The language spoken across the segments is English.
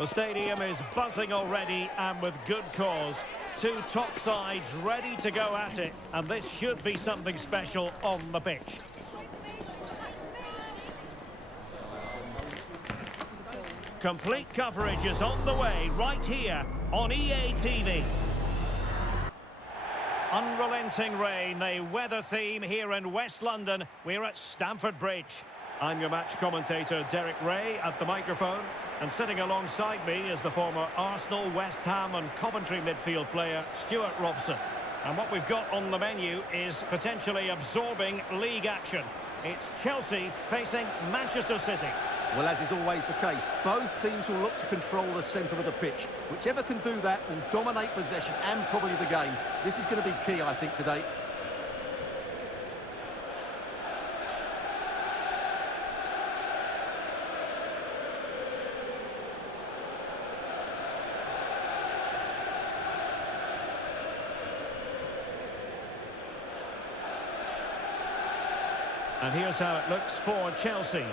The stadium is buzzing already, and with good cause. Two top sides ready to go at it, and this should be something special on the pitch. Complete coverage is on the way right here on EA TV. Unrelenting rain, the weather theme here in West London. We're at Stamford Bridge. I'm your match commentator, Derek Ray, at the microphone. And sitting alongside me is the former Arsenal, West Ham and Coventry midfield player, Stuart Robson. And what we've got on the menu is potentially absorbing league action. It's Chelsea facing Manchester City. Well, as is always the case, both teams will look to control the centre of the pitch. Whichever can do that will dominate possession and probably the game. This is going to be key, I think, today. And here's how it looks for Chelsea.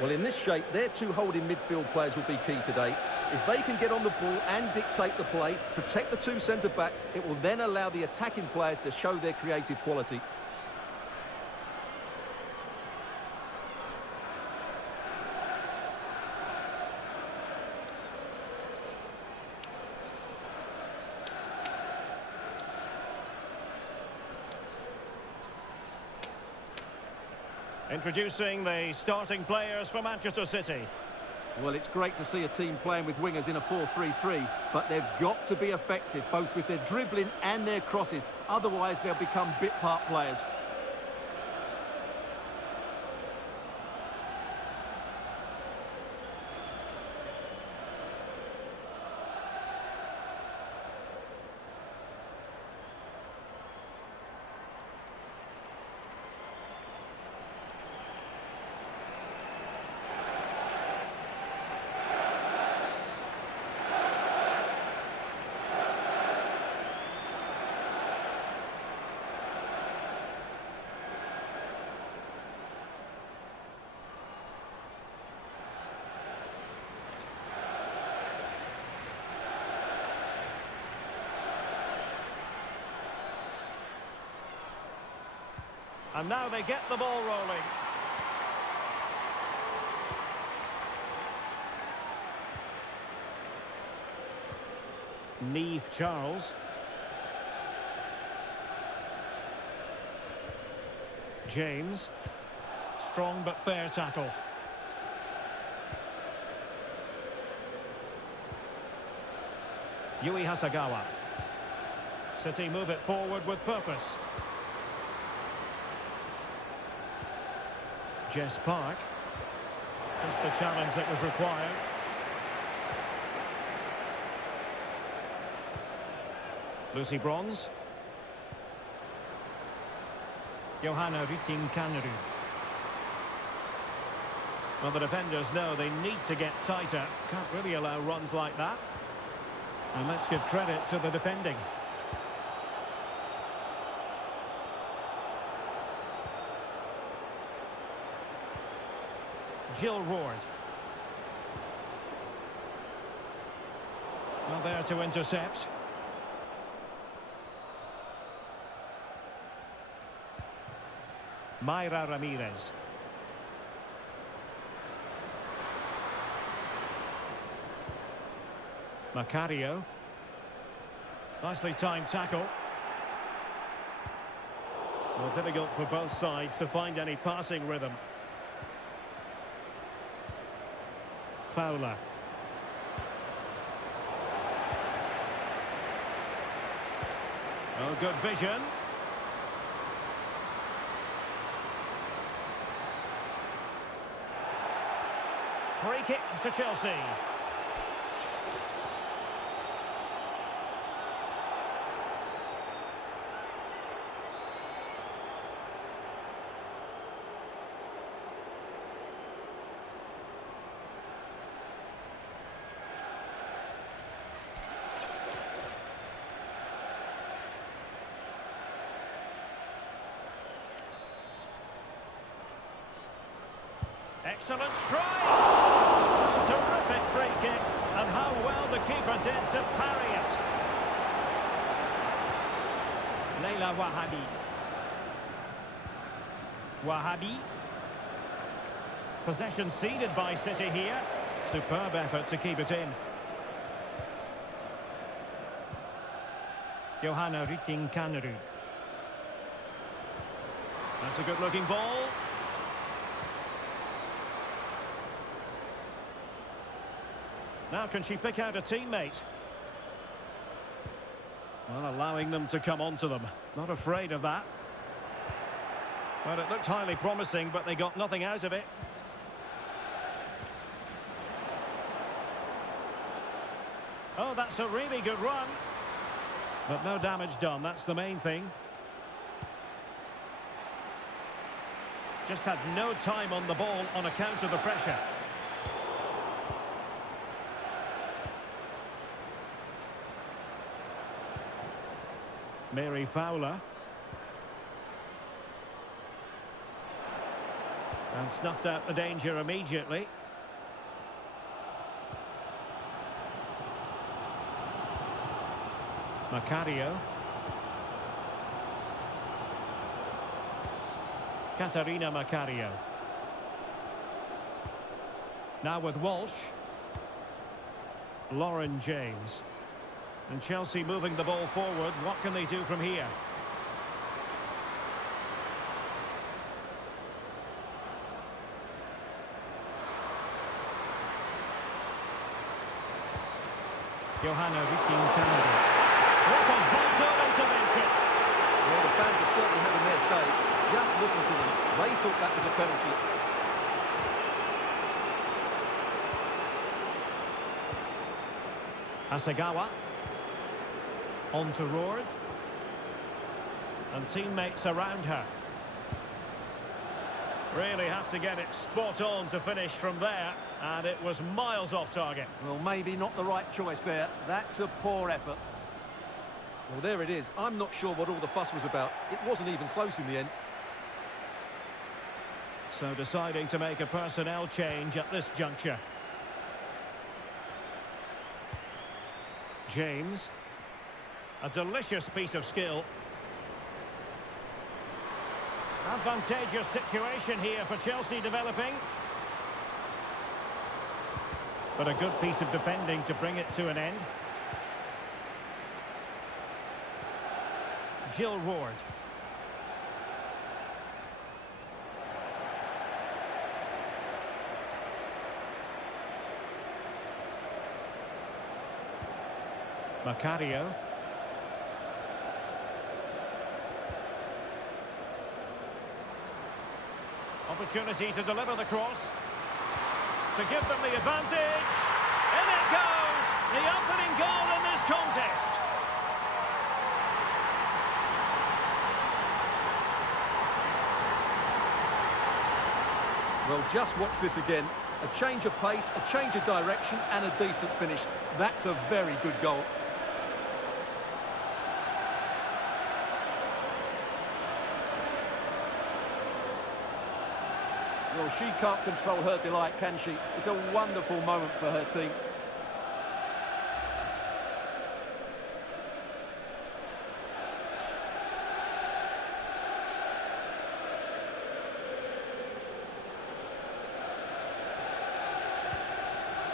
Well, in this shape, their two holding midfield players will be key today. If they can get on the ball and dictate the play, protect the two centre-backs, it will then allow the attacking players to show their creative quality. Introducing the starting players for Manchester City. Well, it's great to see a team playing with wingers in a 4-3-3, but they've got to be effective, both with their dribbling and their crosses. Otherwise, they'll become bit-part players. And now they get the ball rolling. Neve Charles. James. Strong but fair tackle. Yui Hasagawa. City move it forward with purpose. Jess Park. Just the challenge that was required. Lucy Bronze. Johanna Rytting-Kanerud. Well, the defenders know they need to get tighter. Can't really allow runs like that. And let's give credit to the defending. Jill Ward. Well, there to intercept. Mayra Ramirez. Macario. Nicely timed tackle. Well, difficult for both sides to find any passing rhythm. Fowler. Oh, good vision. Free kick to Chelsea. Excellent strike! Terrific free kick. And how well the keeper did to parry it. Leila Wahabi. Wahabi. Possession ceded by City here. Superb effort to keep it in. Johanna Rytting Kanerud. That's a good-looking ball. Now can she pick out a teammate? Well, allowing them to come onto them. Not afraid of that. Well, it looked highly promising, but they got nothing out of it. Oh, that's a really good run. But no damage done, that's the main thing. Just had no time on the ball on account of the pressure. Mary Fowler. And snuffed out the danger immediately. Macario. Katarina Macario. Now with Walsh. Lauren James. And Chelsea moving the ball forward. What can they do from here? Johanna Rytting Kanerud. What a vital intervention! Well, the fans are certainly having their say. Just listen to them. They thought that was a penalty. Asagawa. On to Roord. And teammates around her. Really have to get it spot on to finish from there. And it was miles off target. Well, maybe not the right choice there. That's a poor effort. Well, there it is. I'm not sure what all the fuss was about. It wasn't even close in the end. So deciding to make a personnel change at this juncture. James. A delicious piece of skill. Advantageous situation here for Chelsea developing. But a good piece of defending to bring it to an end. Jill Roord. Macario. Opportunity to deliver the cross. To give them the advantage. In it goes! The opening goal in this contest. Well, just watch this again. A change of pace, a change of direction, and a decent finish. That's a very good goal. Well, she can't control her delight, can she? It's a wonderful moment for her team.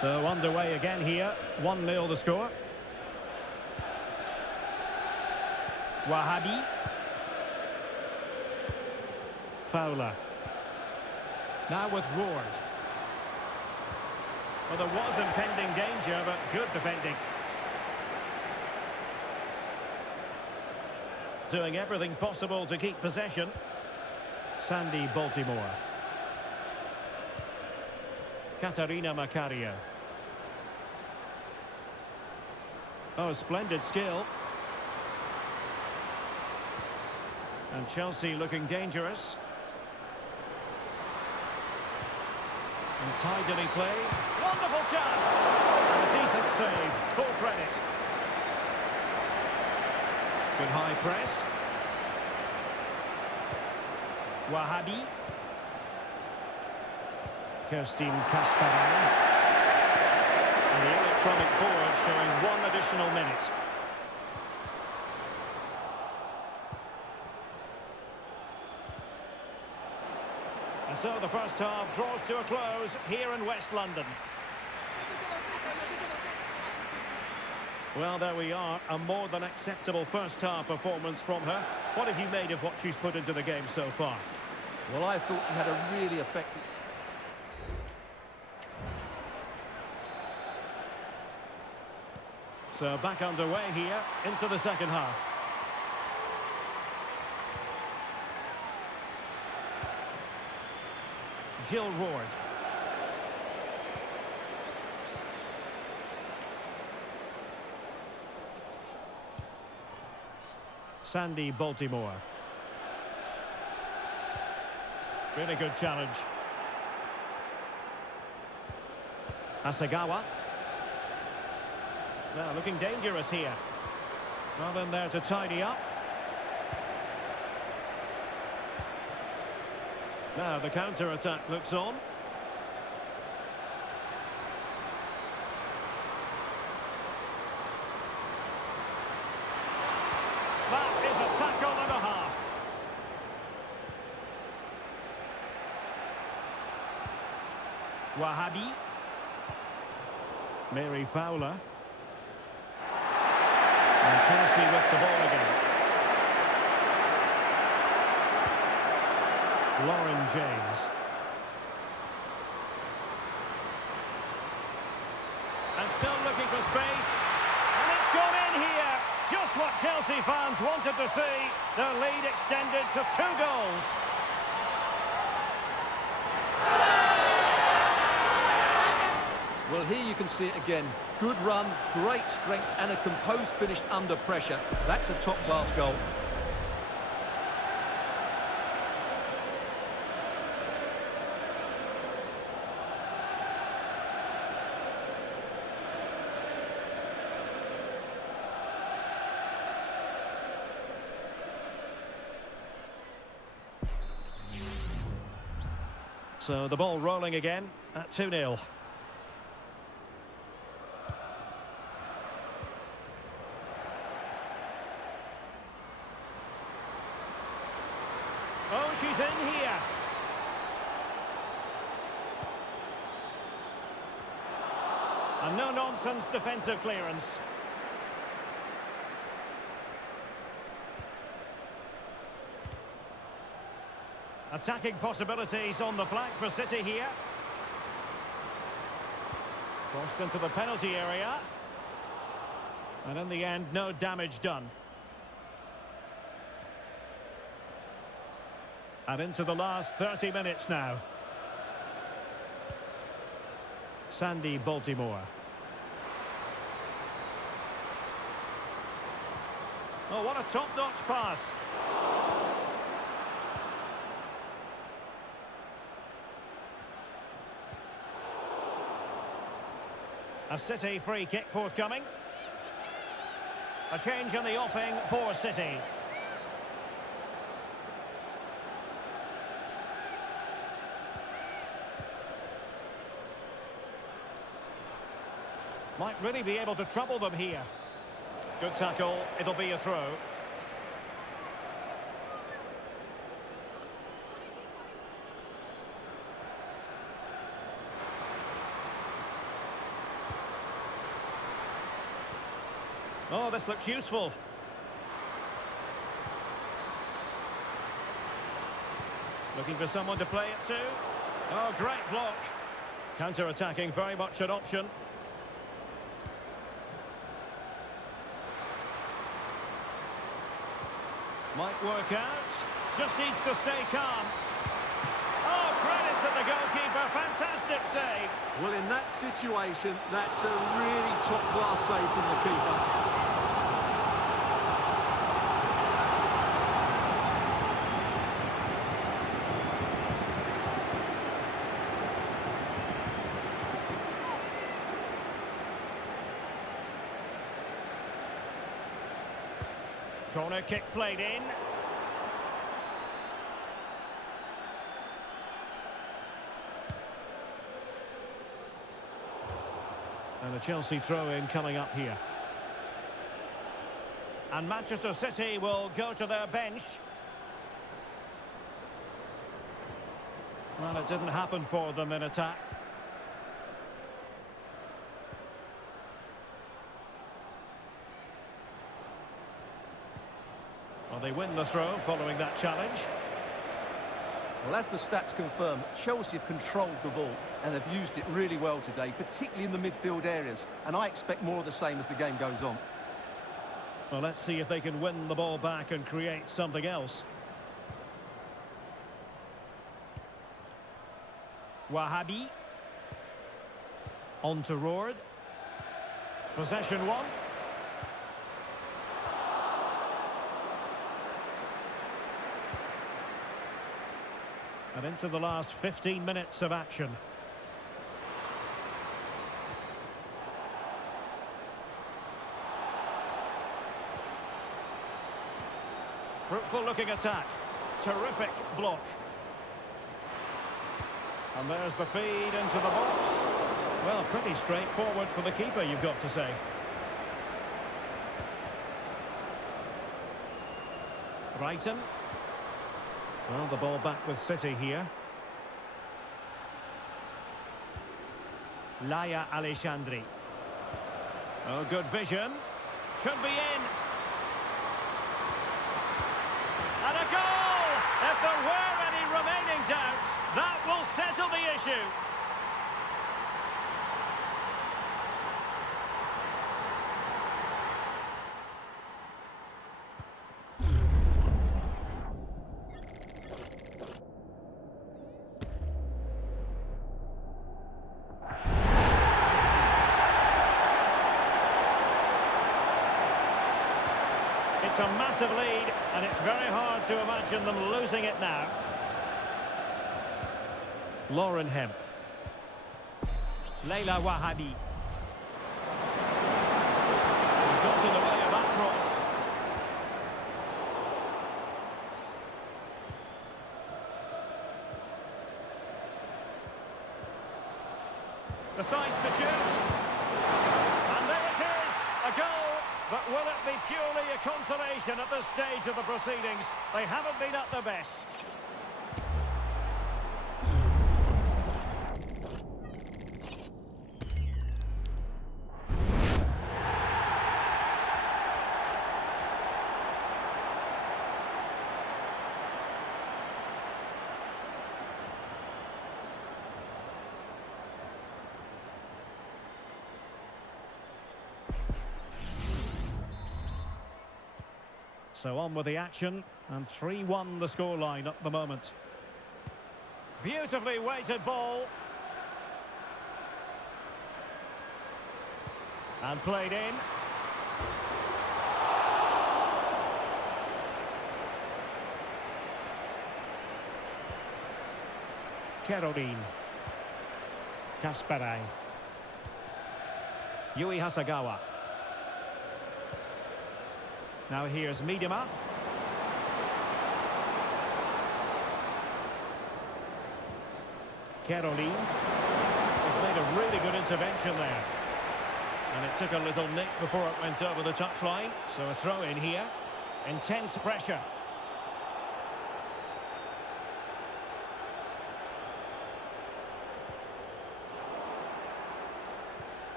So underway again here. 1-0 the score. Wahabi. Fowler. Now with Roord. Well, there was impending danger, but good defending. Doing everything possible to keep possession. Sandy Baltimore. Katarina Macario. Oh, splendid skill. And Chelsea looking dangerous. And tidily played. Wonderful chance! And a decent save. Full credit. Good high press. Wahabi. Kerstin Kasparov. And the electronic board showing 1 additional minute. And so the first half draws to a close here in West London. Well, there we are, a more than acceptable first half performance from her. What have you made of what she's put into the game so far? Well, I thought she had a really effective... So back underway here into the second half. Jill Ward. Sandy Baltimore. Really good challenge. Asagawa. Now looking dangerous here. Well in there to tidy up. Now the counter-attack looks on. That is a tackle and a half. Wahabi. Mary Fowler. And Chelsea with the ball again. Lauren James. And still looking for space. And it's gone in here. Just what Chelsea fans wanted to see. Their lead extended to 2 goals. Well, here you can see it again. Good run, great strength, and a composed finish under pressure. That's a top-class goal. So the ball rolling again at 2-0. Oh, she's in here. A no-nonsense defensive clearance. Attacking possibilities on the flank for City here. Crossed into the penalty area. And in the end, no damage done. And into the last 30 minutes now. Sandy Baltimore. Oh, what a top-notch pass. A City free kick forthcoming. A change in the offing for City. Might really be able to trouble them here. Good tackle, it'll be a throw. Oh, this looks useful. Looking for someone to play it to. Oh, great block. Counter-attacking, very much an option. Might work out. Just needs to stay calm. Oh, credit to the goalkeeper. Fantastic save. Well, in that situation, that's a really top-class save from the keeper. Corner kick played in. And a Chelsea throw-in coming up here. And Manchester City will go to their bench. Well, it didn't happen for them in attack. Well, they win the throw following that challenge. Well, as the stats confirm, Chelsea have controlled the ball and have used it really well today, particularly in the midfield areas. And I expect more of the same as the game goes on. Well, let's see if they can win the ball back and create something else. Wahabi. On to Roord. Possession one. And into the last 15 minutes of action. Fruitful looking attack. Terrific block. And there's the feed into the box. Well, pretty straightforward for the keeper, you've got to say. Brighton. Well, the ball back with City here. Laia Alexandri. Oh, good vision. Could be in. And a goal! If there were any remaining doubts, that will settle the issue. It's a massive lead, and it's very hard to imagine them losing it now. Lauren Hemp. Leila Wahabi. Got in the way of that cross. Decides to shoot. And there it is, a goal. But will it be purely a consolation at this stage of the proceedings? They haven't been at their best. So on with the action, and 3-1 the scoreline at the moment. Beautifully weighted ball. And played in. Caroline. Kasparai. Yui Hasagawa. Now here's Miedema. Caroline has made a really good intervention there. And it took a little nick before it went over the touchline. So a throw in here. Intense pressure.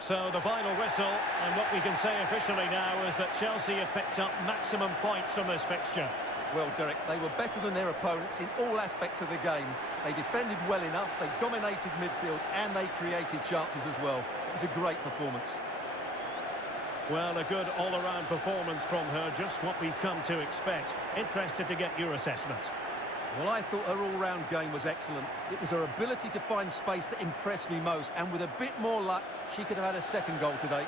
So the final whistle, and what we can say officially now is that Chelsea have picked up maximum points from this fixture. Well, Derek, they were better than their opponents in all aspects of the game. They defended well enough, they dominated midfield, and they created chances as well. It was a great performance. Well, a good all-around performance from her, just what we've come to expect. Interested to get your assessment. Well, I thought her all-round game was excellent. It was her ability to find space that impressed me most, and with a bit more luck, she could have had a second goal today.